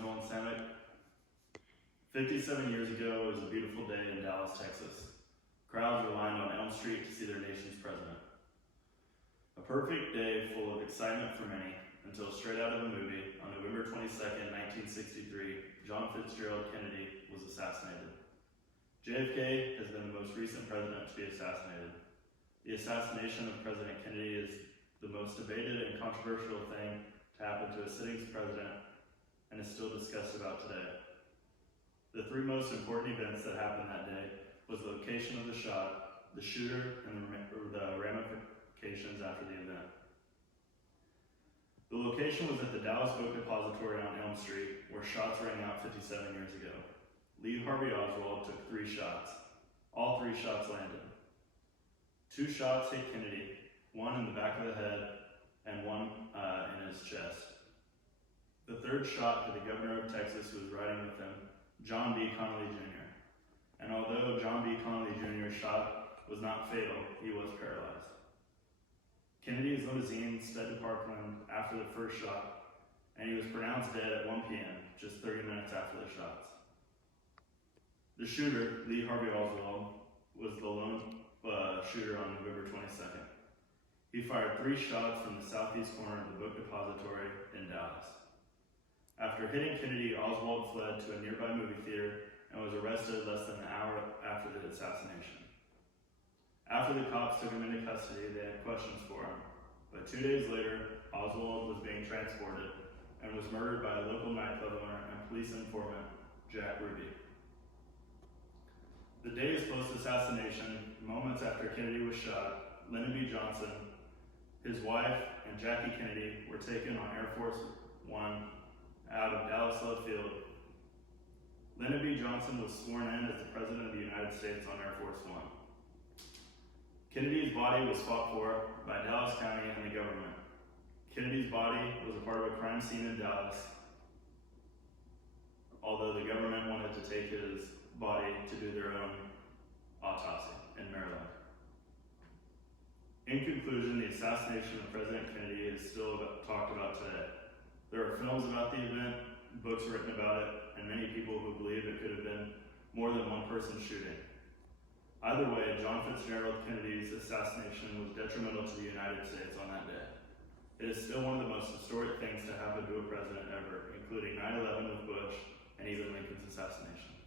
Nolan Samek. 57 years ago, it was a beautiful day in Dallas, Texas. Crowds were lined on Elm Street to see their nation's president. A perfect day full of excitement for many, until straight out of a movie, on November 22nd, 1963, John Fitzgerald Kennedy was assassinated. JFK has been the most recent president to be assassinated. The assassination of President Kennedy is the most debated and controversial thing to happen to a sitting president and is still discussed about today. The three most important events that happened that day was the location of the shot, the shooter, and the ramifications after the event. The location was at the Dallas Book Depository on Elm Street, where shots rang out 57 years ago. Lee Harvey Oswald took 3 shots. All 3 shots landed. 2 shots hit Kennedy, one in the back of the head and one in his chest. The 3rd shot to the governor of Texas who was riding with him, John B. Connally Jr. And although John B. Connally Jr.'s shot was not fatal, he was paralyzed. Kennedy's limousine sped to Parkland after the first shot, and he was pronounced dead at 1 p.m., just 30 minutes after the shots. The shooter, Lee Harvey Oswald, was the lone shooter on November 22nd. He fired 3 shots from the southeast corner of the Book Depository in Dallas. After hitting Kennedy, Oswald fled to a nearby movie theater and was arrested less than an hour after the assassination. After the cops took him into custody, they had questions for him, but 2 days later, Oswald was being transported and was murdered by a local nightclub owner and police informant, Jack Ruby. The days post-assassination, moments after Kennedy was shot, Lyndon B. Johnson, his wife, and Jackie Kennedy were taken on Air Force One out of Dallas Love Field. Lyndon B. Johnson was sworn in as the President of the United States on Air Force One. Kennedy's body was fought for by Dallas County and the government. Kennedy's body was a part of a crime scene in Dallas, although the government wanted to take his body to do their own autopsy in Maryland. In conclusion, the assassination of President Kennedy is still talked about today. There are films about the event, books written about it, and many people who believe it could have been more than one person shooting. Either way, John Fitzgerald Kennedy's assassination was detrimental to the United States on that day. It is still one of the most historic things to happen to a president ever, including 9/11 with Bush and even Lincoln's assassination.